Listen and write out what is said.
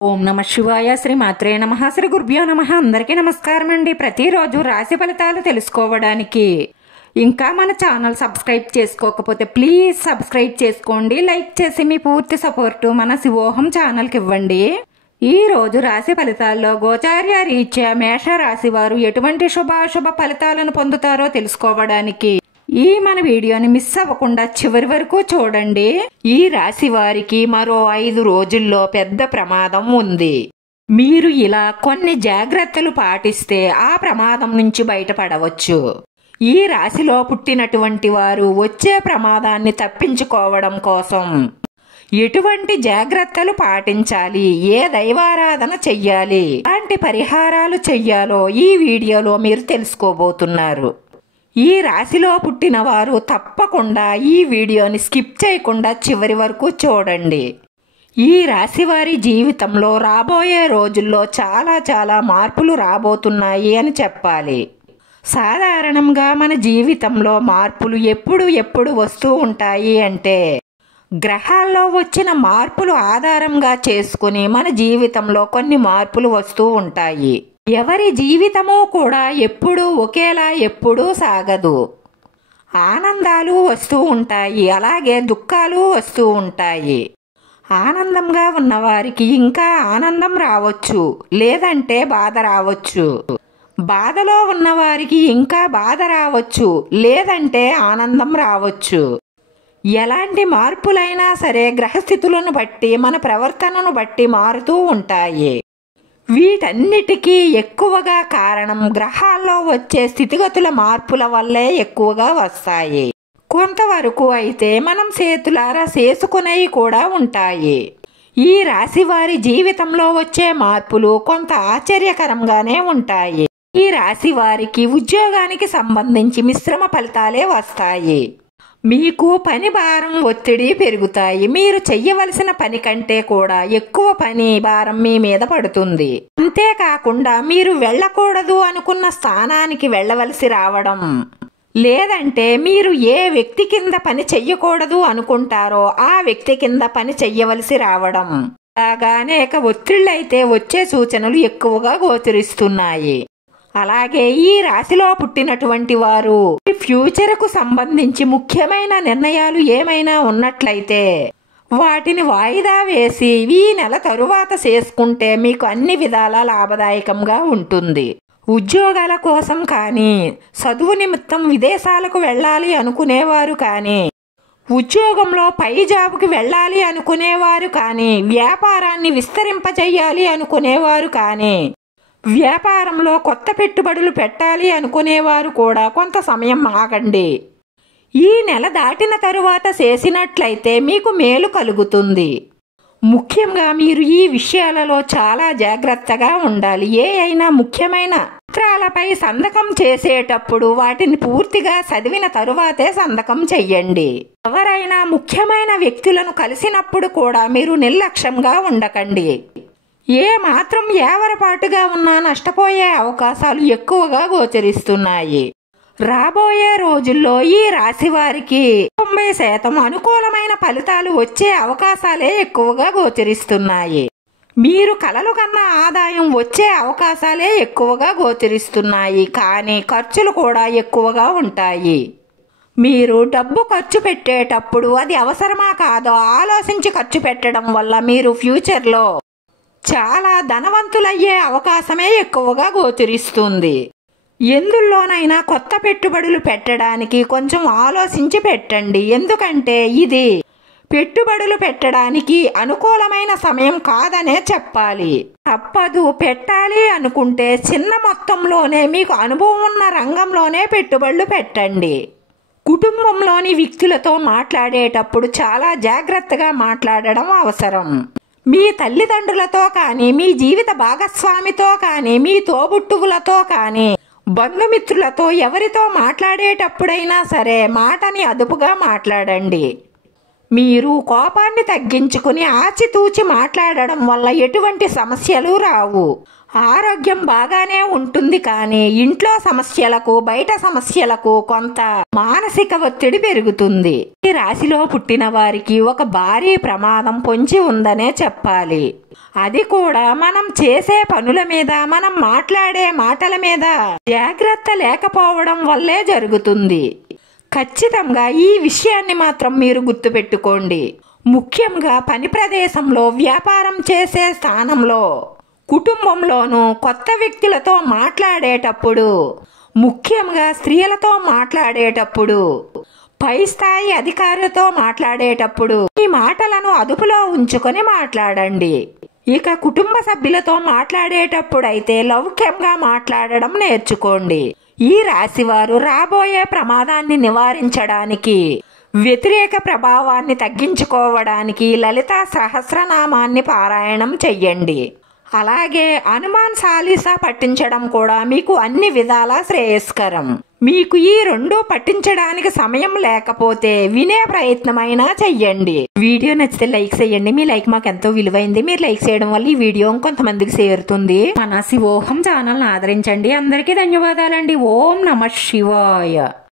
ఓం నమ శివాయ శ్రీ మాత్రే నమః శ్రీ గురుభ్యో నమః. అందరికీ నమస్కారం అండి. ప్రతిరోజు రాశి ఫలితాలు తెలుసుకోవడానికి ఇంకా మన ఛానల్ సబ్స్క్రైబ్ చేసుకోకపోతే ప్లీజ్ సబ్స్క్రైబ్ చేసుకోండి. లైక్ చేసి మీ పూర్తి సపోర్టు మన శివోహం ఛానల్కి ఇవ్వండి. ఈ రోజు రాశి ఫలితాల్లో గోచార్య రీత్యా మేష రాశి వారు ఎటువంటి శుభాశుభ ఫలితాలను పొందుతారో తెలుసుకోవడానికి ఈ మన వీడియోని మిస్ అవ్వకుండా చివరి వరకు చూడండి. ఈ రాశి వారికి మరో 5 రోజుల్లో పెద్ద ప్రమాదం ఉంది. మీరు ఇలా కొన్ని జాగ్రత్తలు పాటిస్తే ఆ ప్రమాదం నుంచి బయటపడవచ్చు. ఈ రాశిలో పుట్టినటువంటి వారు వచ్చే ప్రమాదాన్ని తప్పించుకోవడం కోసం ఎటువంటి జాగ్రత్తలు పాటించాలి, ఏ దైవారాధన చెయ్యాలి, ఎలాంటి పరిహారాలు చెయ్యాలో ఈ వీడియోలో మీరు తెలుసుకోబోతున్నారు. ఈ రాశిలో పుట్టిన వారు తప్పకుండా ఈ వీడియోని స్కిప్ చేయకుండా చివరి వరకు చూడండి. ఈ రాశి వారి జీవితంలో రాబోయే రోజుల్లో చాలా మార్పులు రాబోతున్నాయి అని చెప్పాలి. సాధారణంగా మన జీవితంలో మార్పులు ఎప్పుడు వస్తూ ఉంటాయి అంటే గ్రహాల్లో వచ్చిన మార్పులు ఆధారంగా చేసుకుని మన జీవితంలో కొన్ని మార్పులు వస్తూ ఉంటాయి. ఎవరి జీవితము కూడా ఎప్పుడూ ఒకేలా ఎప్పుడూ సాగదు. ఆనందాలు వస్తూ ఉంటాయి, అలాగే దుఃఖాలు వస్తూ ఉంటాయి. ఆనందంగా ఉన్నవారికి ఇంకా ఆనందం రావచ్చు, లేదంటే బాధ రావచ్చు. బాధలో ఉన్నవారికి ఇంకా బాధ రావచ్చు, లేదంటే ఆనందం రావచ్చు. ఎలాంటి మార్పులైనా సరే గ్రహస్థితులను బట్టి మన ప్రవర్తనను బట్టి మారుతూ ఉంటాయి. వీటన్నిటికీ ఎక్కువగా కారణం గ్రహాల్లో వచ్చే స్థితిగతుల మార్పుల వల్లే ఎక్కువగా వస్తాయి. కొంతవరకు అయితే మనం చేతులారా చేసుకునేవి కూడా ఉంటాయి. ఈ రాశి వారి జీవితంలో వచ్చే మార్పులు కొంత ఆశ్చర్యకరంగానే ఉంటాయి. ఈ రాశి వారికి ఉద్యోగానికి సంబంధించి మిశ్రమ ఫలితాలే వస్తాయి. మీకు పని భారం ఒత్తిడి పెరుగుతాయి. మీరు చెయ్యవలసిన పని కంటే కూడా ఎక్కువ పని భారం మీ మీద పడుతుంది. అంతేకాకుండా మీరు వెళ్ళకూడదు అనుకున్న స్థానానికి వెళ్ళవలసి రావడం, లేదంటే మీరు ఏ వ్యక్తి కింద పని చెయ్యకూడదు అనుకుంటారో ఆ వ్యక్తి కింద పని చెయ్యవలసి రావడం, అలాగా అనేక ఒత్తిళ్లైతే వచ్చే సూచనలు ఎక్కువగా గోచరిస్తున్నాయి. అలాగే ఈ రాశిలో పుట్టినటువంటి వారు ఫ్యూచర్కు సంబంధించి ముఖ్యమైన నిర్ణయాలు ఏమైనా ఉన్నట్లయితే వాటిని వాయిదా వేసి ఈ నెల తరువాత చేసుకుంటే మీకు అన్ని విధాలా లాభదాయకంగా ఉంటుంది. ఉద్యోగాల కోసం కానీ, చదువు నిమిత్తం విదేశాలకు వెళ్ళాలి అనుకునేవారు కానీ, ఉద్యోగంలో పై జాబుకి వెళ్ళాలి అనుకునేవారు కానీ, వ్యాపారాన్ని విస్తరింపజేయాలి అనుకునేవారు కానీ, వ్యాపారంలో కొత్త పెట్టుబడులు పెట్టాలి అనుకునేవారు కూడా కొంత సమయం ఆగండి. ఈ నెల దాటిన తరువాత చేసినట్లయితే మీకు మేలు కలుగుతుంది. ముఖ్యంగా మీరు ఈ విషయాలలో చాలా జాగ్రత్తగా ఉండాలి. ఏ అయినా ముఖ్యమైన పత్రాలపై సంతకం చేసేటప్పుడు వాటిని పూర్తిగా చదివిన తరువాతే సంతకం చెయ్యండి. ఎవరైనా ముఖ్యమైన వ్యక్తులను కలిసినప్పుడు కూడా మీరు నిర్లక్ష్యంగా ఉండకండి. ఏ మాత్రం ఏవరపాటుగా ఉన్నా నష్టపోయే అవకాశాలు ఎక్కువగా గోచరిస్తున్నాయి. రాబోయే రోజుల్లో ఈ రాశి వారికి 90% అనుకూలమైన ఫలితాలు వచ్చే అవకాశాలే ఎక్కువగా గోచరిస్తున్నాయి. మీరు కలలు కన్నా ఆదాయం వచ్చే అవకాశాలే ఎక్కువగా గోచరిస్తున్నాయి. కానీ ఖర్చులు కూడా ఎక్కువగా ఉంటాయి. మీరు డబ్బు ఖర్చు పెట్టేటప్పుడు అది అవసరమా కాదో ఆలోచించి ఖర్చు పెట్టడం వల్ల మీరు ఫ్యూచర్లో చాలా ధనవంతులయ్యే అవకాశమే ఎక్కువగా గోచరిస్తుంది. ఎందులోనైనా కొత్త పెట్టుబడులు పెట్టడానికి కొంచెం ఆలోచించి పెట్టండి. ఎందుకంటే ఇది పెట్టుబడులు పెట్టడానికి అనుకూలమైన సమయం కాదనే చెప్పాలి. తప్పదు, పెట్టాలి అనుకుంటే చిన్న మొత్తంలోనే మీకు అనుభవం ఉన్న రంగంలోనే పెట్టుబడులు పెట్టండి. కుటుంబంలోని వ్యక్తులతో మాట్లాడేటప్పుడు చాలా జాగ్రత్తగా మాట్లాడడం అవసరం. మీ తల్లిదండ్రులతో కానీ, మీ జీవిత భాగస్వామితో కానీ, మీ తోబుట్టువులతో కానీ, బంధుమిత్రులతో ఎవరితో మాట్లాడేటప్పుడైనా సరే మాటని అదుపుగా మాట్లాడండి. మీరు కోపాన్ని తగ్గించుకుని ఆచితూచి మాట్లాడడం వల్ల ఎటువంటి సమస్యలు రావు. ఆరోగ్యం బాగానే ఉంటుంది, కానీ ఇంట్లో సమస్యలకు బయట సమస్యలకు కొంత మానసిక ఒత్తిడి పెరుగుతుంది. ఈ రాశిలో పుట్టిన వారికి ఒక భారీ ప్రమాదం పొంచి ఉందనే చెప్పాలి. అది కూడా మనం చేసే పనుల మీద, మనం మాట్లాడే మాటల మీద జాగ్రత్త లేకపోవడం వల్లే జరుగుతుంది. ఖచ్చితంగా ఈ విషయాన్ని మాత్రం మీరు గుర్తుపెట్టుకోండి. ముఖ్యంగా పని ప్రదేశంలో, వ్యాపారం చేసే స్థానంలో, కుటుంబంలోనూ కొత్త వ్యక్తులతో మాట్లాడేటప్పుడు, ముఖ్యంగా స్త్రీలతో మాట్లాడేటప్పుడు, పై స్థాయి అధికారులతో మాట్లాడేటప్పుడు ఈ మాటలను అదుపులో ఉంచుకొని మాట్లాడండి. ఇక కుటుంబ సభ్యులతో మాట్లాడేటప్పుడైతే లౌక్యంగా మాట్లాడడం నేర్చుకోండి. ఈ రాశివారు రాబోయే ప్రమాదాన్ని నివారించడానికి, వ్యతిరేక ప్రభావాన్ని తగ్గించుకోవడానికి లలితా సహస్రనామాన్ని పారాయణం చెయ్యండి. అలాగే హనుమాన్ చాలీసా పఠించడం కూడా మీకు అన్ని విధాలా శ్రేయస్కరం. మీకు ఈ రెండు పఠించడానికి సమయం లేకపోతే వినే ప్రయత్నమైనా చెయ్యండి. వీడియో నచ్చితే లైక్ చేయండి. మీ లైక్ మాకు ఎంతో విలువైంది. మీరు లైక్ చేయడం వల్ల ఈ వీడియో కొంతమందికి చేరుతుంది. మన శివోహం ఛానల్ ఆదరించండి. అందరికీ ధన్యవాదాలండి. ఓం నమః శివాయ.